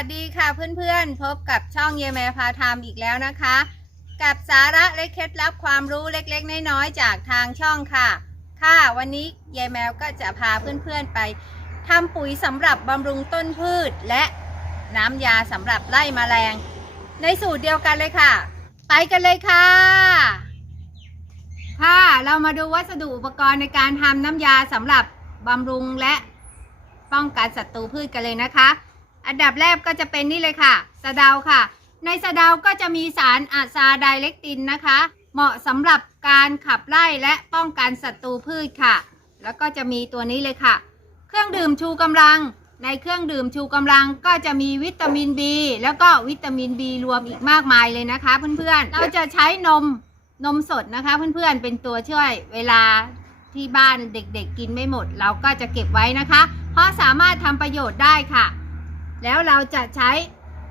วัสดีค่ะเพื่อนๆ พบกับช่องเยแมพาทำอีกแล้วนะคะ กับสาระและเคล็ดลับความรู้เล็กๆ น้อยๆ จากทางช่องค่ะ ค่ะวันนี้ยายแมวก็จะพาเพื่อนๆไปทำปุ๋ยสำหรับบำรุงต้นพืช และน้ำยาสำหรับไล่แมลง ในสูตรเดียวกันเลยค่ะ ไปกันเลยค่ะ ค่ะเรามาดูวัสดุอุปกรณ์ในการทำน้ำยาสำหรับบำรุงและป้องกันศัตรูพืชกันเลยนะคะ อันดับแรกก็จะเป็นนี่เลยค่ะสะเดาค่ะ ในสะเดาก็จะมีสารอะซาไดเล็กตินนะคะ เหมาะสำหรับการขับไล่และป้องกันศัตรูพืชค่ะ แล้วก็จะมีตัวนี้เลยค่ะ เครื่องดื่มชูกำลัง ในเครื่องดื่มชูกำลังก็จะมีวิตามิน B แล้วก็วิตามิน B รวมอีกมากมายเลยนะคะ เพื่อนๆเราจะใช้นมนมสดนะคะ เพื่อนๆเป็นตัวช่วยเวลาที่บ้านเด็กๆกินไม่หมด เราก็จะเก็บไว้นะคะ เพราะสามารถทำประโยชน์ได้ค่ะ แล้วเราจะใช้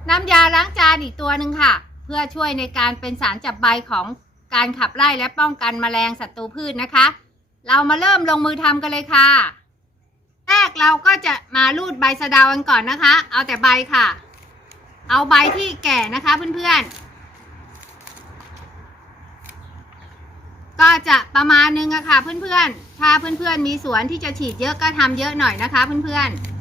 น้ำยาล้างจานอีกตัวหนึ่งค่ะ เพื่อช่วยในการเป็นสารจับใบของการขับไล่และป้องกันแมลงศัตรูพืชนะคะ เรามาเริ่มลงมือทำกันเลยค่ะ แรกเราก็จะมารูดใบสะดาวกันก่อนนะคะ เอาแต่ใบค่ะ เอาใบที่แก่นะคะเพื่อนๆ ก็จะประมาณนึงอะค่ะเพื่อนๆ ถ้าเพื่อนๆมีสวนที่จะฉีดเยอะก็ทำเยอะหน่อยนะคะเพื่อนๆ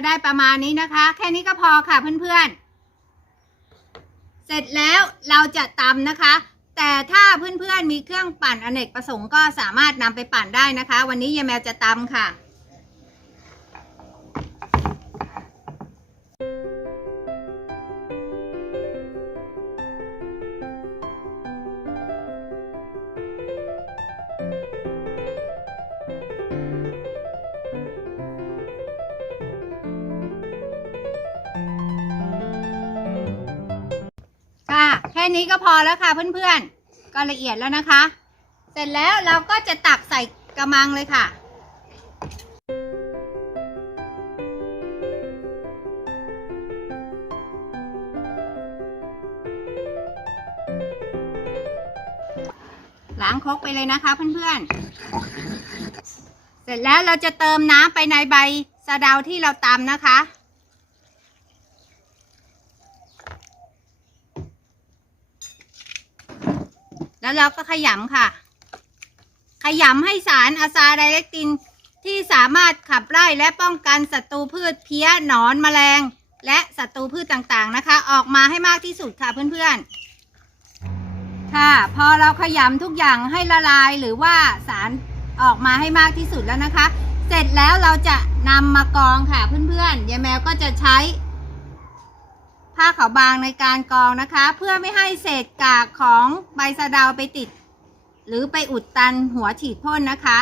จะได้ประมาณนี้นะคะ แค่นี้ก็พอค่ะเพื่อนๆ เสร็จแล้วเราจะตำนะคะ แต่ถ้าเพื่อนๆมีเครื่องปั่นอเนกประสงค์ก็สามารถนำไปปั่นได้นะคะ วันนี้ยายแมวจะตำค่ะ นี้ก็พอแล้วค่ะเพื่อนๆ ก็ละเอียดแล้วนะคะ เสร็จแล้วเราก็จะตักใส่กระมังเลยค่ะ ล้างครกไปเลยนะคะเพื่อนๆ เสร็จแล้วเราจะเติมน้ำไปในใบสะเดาที่เราตำนะคะ แล้วเราก็ขยำค่ะ ขยำให้สารอะซาไดเรกตินที่สามารถขับไล่และป้องกันศัตรูพืชเพี้ยหนอนแมลง และศัตรูพืชต่างๆนะคะ ออกมาให้มากที่สุดค่ะเพื่อนๆ ค่ะ พอเราขยำทุกอย่างให้ละลายหรือว่าสารออกมาให้มากที่สุดแล้วนะคะ เสร็จแล้วเราจะนำมากรองค่ะเพื่อนๆยายแมวก็จะใช้ ผ้าขาวบางในการกรองนะคะ เพื่อไม่ให้เศษกากของใบสะเดาไปติด หรือไปอุดตันหัวฉีดพ่นนะคะ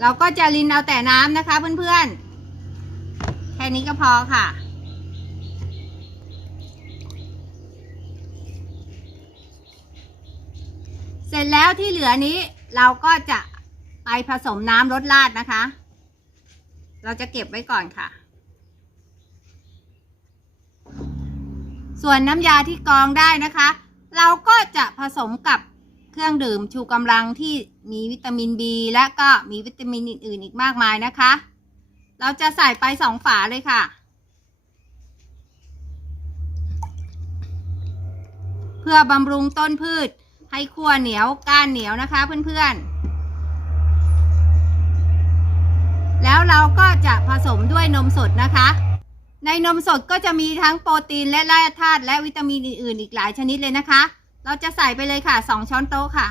เราก็จะรินเอาแต่น้ำนะคะเพื่อนๆ แค่นี้ก็พอค่ะ เสร็จแล้วที่เหลือนี้เราก็จะไปผสมน้ำลดราดนะคะ เราจะเก็บไว้ก่อนค่ะ ส่วนน้ำยาที่กรองได้นะคะ เราก็จะผสมกับเครื่องดื่มชูกำลังที่มีวิตามิน B และก็มีวิตามินอื่นๆอีกมากมายนะคะ เราจะใส่ไปสองฝาเลยค่ะ เพื่อบำรุงต้นพืชให้ขั้วเหนียวก้านเหนียวนะคะเพื่อนๆ แล้วเราก็จะผสมด้วยนมสดนะคะ ในนมสดก็จะมีทั้งโปรตีนและแร่ธาตุและวิตามินอื่นๆ อีกหลายชนิดเลยนะคะ เราจะใส่ไปเลยค่ะ 2 ช้อนโต๊ะค่ะ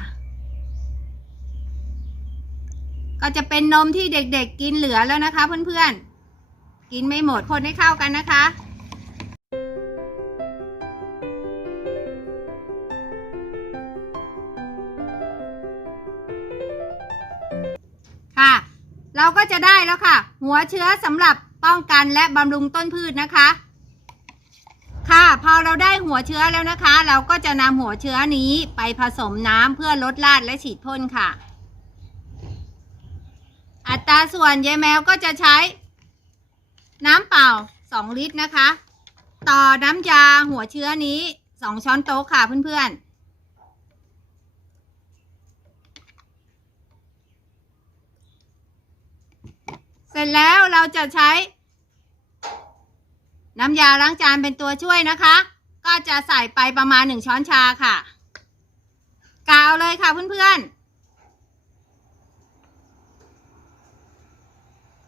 ก็จะเป็นนมที่เด็กๆกินเหลือแล้วนะคะ เพื่อนๆ กินไม่หมดคนให้เข้ากันนะคะค่ะ จะได้แล้วค่ะ หัวเชื้อสำหรับป้องกันและบำรุงต้นพืชนะคะ ค่ะพอเราได้หัวเชื้อแล้วนะคะ เราก็จะนำหัวเชื้อนี้ไปผสมน้ำเพื่อลดราดและฉีดพ่นค่ะ อัตราส่วนยายแมวก็จะใช้ น้ำเปล่า 2 ลิตรนะคะ ต่อน้ำยาหัวเชื้อนี้ 2 ช้อนโต๊ะค่ะเพื่อนๆ ร็จแล้วเราจะใช้ น้ำยาล้างจานเป็นตัวช่วยนะคะ ก็จะใส่ไปประมาณ1ช้อนชาค่ะ กาวเลยค่ะเพื่อนๆ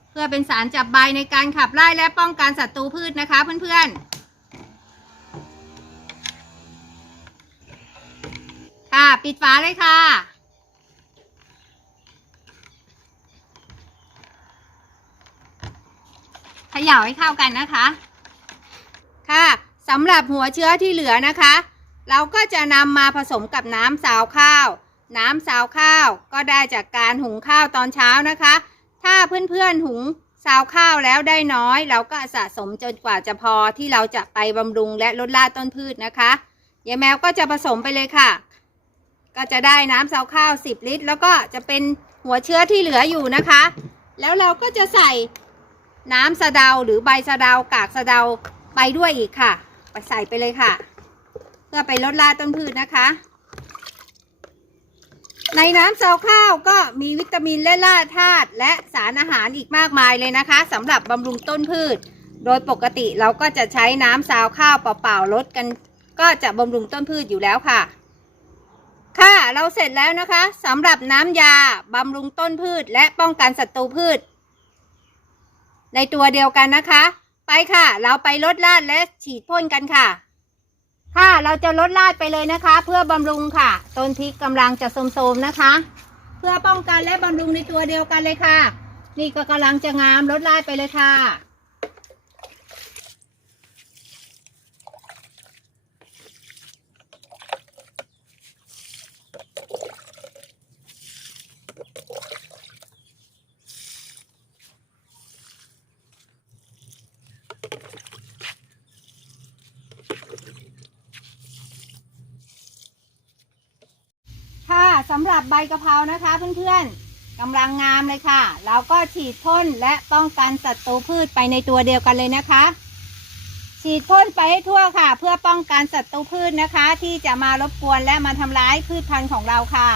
เพื่อเป็นสารจับใบในการขับไล่และป้องกันศัตรูพืชนะคะเพื่อนๆ ค่ะปิดฝาเลยค่ะ เขย่าให้เข้ากันนะคะ ค่ะสำหรับหัวเชื้อที่เหลือนะคะ เราก็จะนำมาผสมกับน้ำซาวข้าว น้ำซาวข้าวก็ได้จากการหุงข้าวตอนเช้านะคะ ถ้าเพื่อนๆหุงซาวข้าวแล้วได้น้อย เราก็สะสมจนกว่าจะพอที่เราจะไปบำรุงและลดล่าต้นพืชนะคะยายแมวก็จะผสมไปเลยค่ะ ก็จะได้น้ำซาวข้าว 10 ลิตร แล้วก็จะเป็นหัวเชื้อที่เหลืออยู่นะคะ แล้วเราก็จะใส่ น้ำสะเดาหรือใบสะเดากากสะเดาไปด้วยอีกค่ะ ไปใส่ไปเลยค่ะ เพื่อไปลดล่าต้นพืชนะคะ ในน้ำซาวข้าวก็มีวิตามินและล่าธาตุและสารอาหารอีกมากมายเลยนะคะสำหรับบำรุงต้นพืช โดยปกติเราก็จะใช้น้ำซาวข้าวเปล่าๆลดกัน ก็จะบำรุงต้นพืชอยู่แล้วค่ะค่ะ เราเสร็จแล้วนะคะสำหรับน้ำยาบำรุงต้นพืชและป้องกันศัตรูพืช ในตัวเดียวกันนะคะ ไปค่ะ เราไปลดลาดและฉีดพ่นกันค่ะ ค่ะเราจะลดลาดไปเลยนะคะ เพื่อบำรุงค่ะ ต้นพริกกำลังจะโทมๆนะคะ เพื่อป้องกันและบำรุงในตัวเดียวกันเลยค่ะ นี่ก็กำลังจะงามลดลาดไปเลยค่ะ สำหรับใบกะเพรานะคะเพื่อนๆกำลังงามเลยค่ะ เราก็ฉีดพ่นและป้องกันศัตรูพืชไปในตัวเดียวกันเลยนะคะ ฉีดพ่นไปให้ทั่วค่ะ เพื่อป้องกันศัตรูพืชนะคะ ที่จะมารบกวนและมาทำร้ายพืชพันธุ์ของเราค่ะ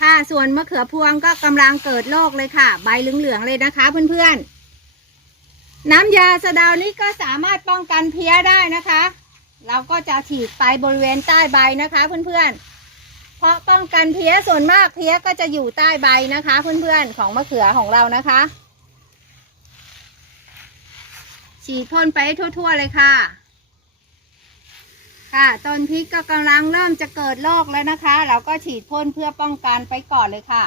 ค่ะส่วนมะเขือพวงก็กำลังเกิดโรคเลยค่ะ ใบเหลืองๆเลยนะคะเพื่อนๆ น้ำยาสะเดานี้ก็สามารถป้องกันเพี้ยได้นะคะ เราก็จะฉีดไปบริเวณใต้ใบนะคะเพื่อนๆ เพราะป้องกันเพี้ยส่วนมากเพี้ยก็จะอยู่ใต้ใบนะคะ เพื่อนๆของมะเขือของเรานะคะ ฉีดพ่นไปทั่ว ๆ เลยค่ะ ค่ะต้นพริกก็กำลังเริ่มจะเกิดโรคแล้วนะคะ เราก็ฉีดพ่นเพื่อป้องกันไปก่อนเลยค่ะ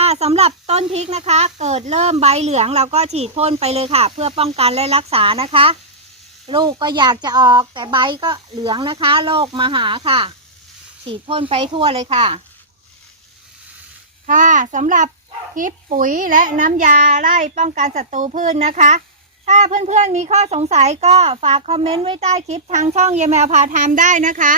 ค่ะสำหรับต้นพริกนะคะ เกิดเริ่มใบเหลืองเราก็ฉีดพ่นไปเลยค่ะ เพื่อป้องกันและรักษานะคะ ลูกก็อยากจะออกแต่ใบก็เหลืองนะคะโรคมาหาค่ะ ฉีดพ่นไปทั่วเลยค่ะ ค่ะสำหรับคลิปปุ๋ยและน้ำยาไล่ป้องกันศัตรูพืชนะคะ ถ้าเพื่อนๆมีข้อสงสัยก็ฝากคอมเมนต์ไว้ใต้คลิปทางช่องเยแมวพาทำได้นะคะ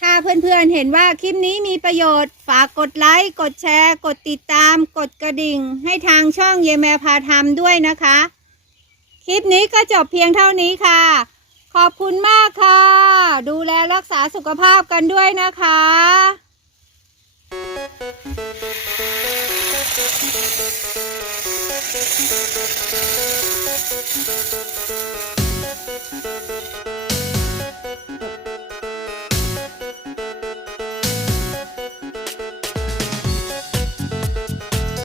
ถ้าเพื่อนๆเห็นว่าคลิปนี้มีประโยชน์ ฝากกดไลค์ กดแชร์ กดติดตาม กดกระดิ่ง ให้ทางช่องเยแมพาทำด้วยนะคะ คลิปนี้ก็จบเพียงเท่านี้ค่ะ ขอบคุณมากค่ะ ดูแลรักษาสุขภาพกันด้วยนะคะ